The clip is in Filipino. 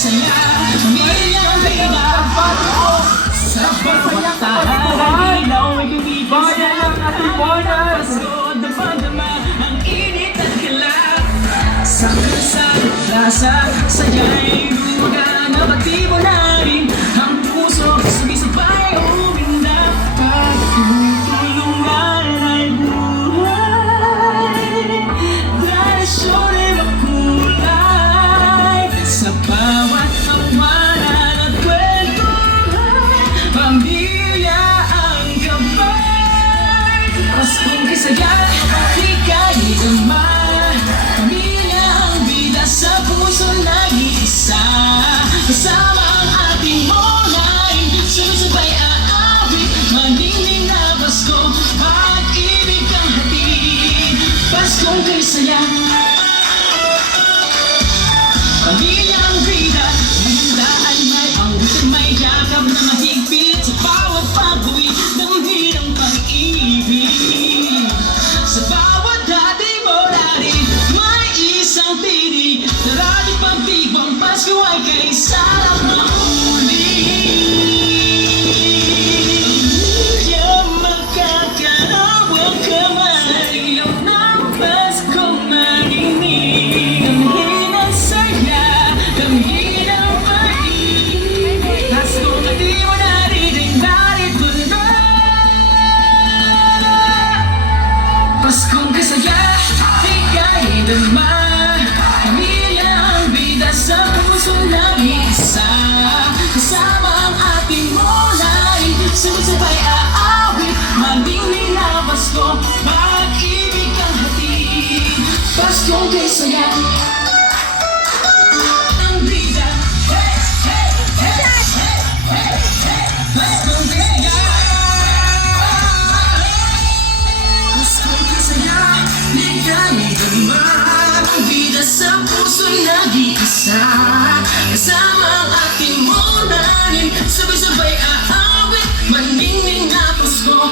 saya, pamilyang bida. Sa bawat tahanan, ilaw ay bumibigay ng ating Pasko. Dapat-dama ang init at galak. Sa kalsada, plaza, saya'y gumagana. Pati mo na rin ang puso, sabay-sabay umindak. Pagtutulungan ay buhay, tradisyon ay makulay. Sa bawat tawanan at kwentuhan, pamilya ang gabay. Paskong kisaya, ika'y naman. Pamilya ang bida sa puso nag-iisa. Kasama ang ating online, sunod-sabay aawit, maningning na Pasko, pag-ibig ang hatid. Paskong kisaya, pamilya ang bida, may handaan, may awit, may yakap na mahigpit. Sa bawat pag-uwi, damhin ang pag-ibig. Sa bawat dating orari, may isang tinig. Darati pagtibang Pasko ay kay sarap na uli. Pamilya magkakahawag kamay, sa ilaw ng Pasko marinig. Damhin ang saya, damhin ang pag-ibig. Pasko na di mo narinig, narito na. Paskong kasaya, ika'y naman. Pamilya ang bida sa puso nag-iisa. Kasama ang ating mulay, sabay-sabay aawit, maningning na Pasko, pag-ibig ang hatid. Paskong kasaya, ang bida, hey, hey, hey, hey, hey, hey. Paskong kasaya, Paskong kasaya, ligay naman. Ang bida sa puso nag-iisa. Kasama